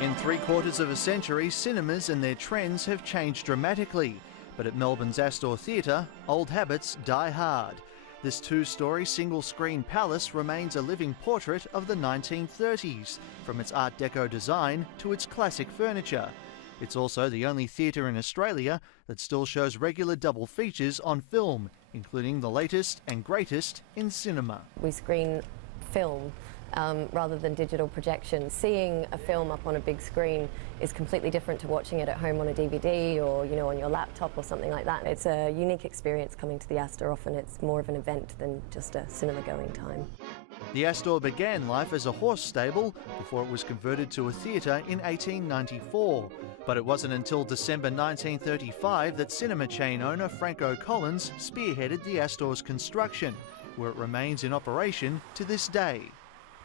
In 3/4 of a century, cinemas and their trends have changed dramatically. But at Melbourne's Astor Theatre, old habits die hard. This 2-storey single-screen palace remains a living portrait of the 1930s, from its Art Deco design to its classic furniture. It's also the only theatre in Australia that still shows regular double features on film, including the latest and greatest in cinema. We screen film rather than digital projection. Seeing a film up on a big screen is completely different to watching it at home on a DVD or, on your laptop or something like that. It's a unique experience coming to the Astor. Often it's more of an event than just a cinema-going time. The Astor began life as a horse stable before it was converted to a theatre in 1894. But it wasn't until December 1935 that cinema chain owner Franco Collins spearheaded the Astor's construction, where it remains in operation to this day.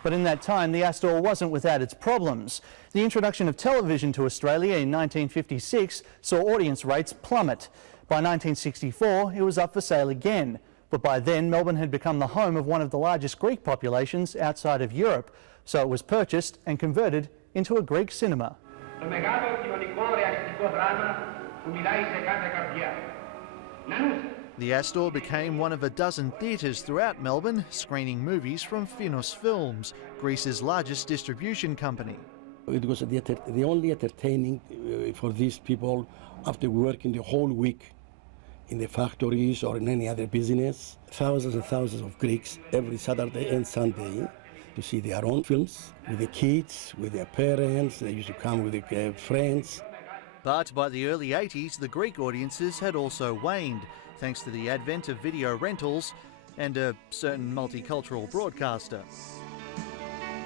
But in that time, the Astor wasn't without its problems. The introduction of television to Australia in 1956 saw audience rates plummet. By 1964, it was up for sale again. But by then, Melbourne had become the home of one of the largest Greek populations outside of Europe, so it was purchased and converted into a Greek cinema. The Astor became one of a dozen theatres throughout Melbourne, screening movies from Finos Films, Greece's largest distribution company. It was the only entertaining for these people after working the whole week in the factories or in any other business. Thousands and thousands of Greeks every Saturday and Sunday to see their own films with the kids, with their parents. They used to come with their friends. But by the early 80s, the Greek audiences had also waned, thanks to the advent of video rentals and a certain multicultural broadcaster.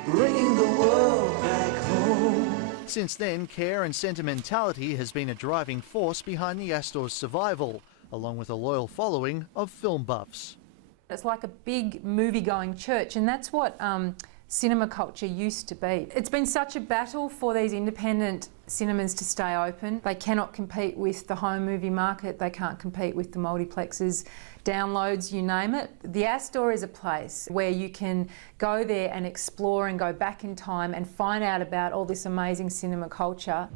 Bringing the world back home. Since then, care and sentimentality has been a driving force behind the Astor's survival, along with a loyal following of film buffs. It's like a big movie-going church, and that's what cinema culture used to be. It's been such a battle for these independent cinemas to stay open. They cannot compete with the home movie market, they can't compete with the multiplexes, downloads, you name it. The Astor is a place where you can go there and explore and go back in time and find out about all this amazing cinema culture.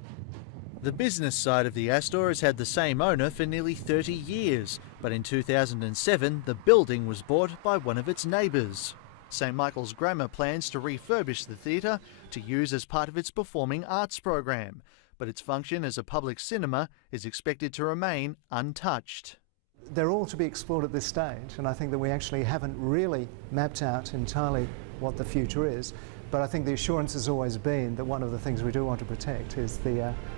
The business side of the Astor has had the same owner for nearly 30 years, but in 2007 the building was bought by one of its neighbours. St Michael's Grammar plans to refurbish the theatre to use as part of its performing arts program, but its function as a public cinema is expected to remain untouched. They're all to be explored at this stage, and I think that we actually haven't really mapped out entirely what the future is. But I think the assurance has always been that one of the things we do want to protect is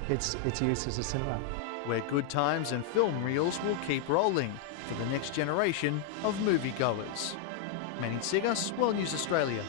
its use as a cinema. Where good times and film reels will keep rolling for the next generation of moviegoers. Manny Tsigas, World News Australia.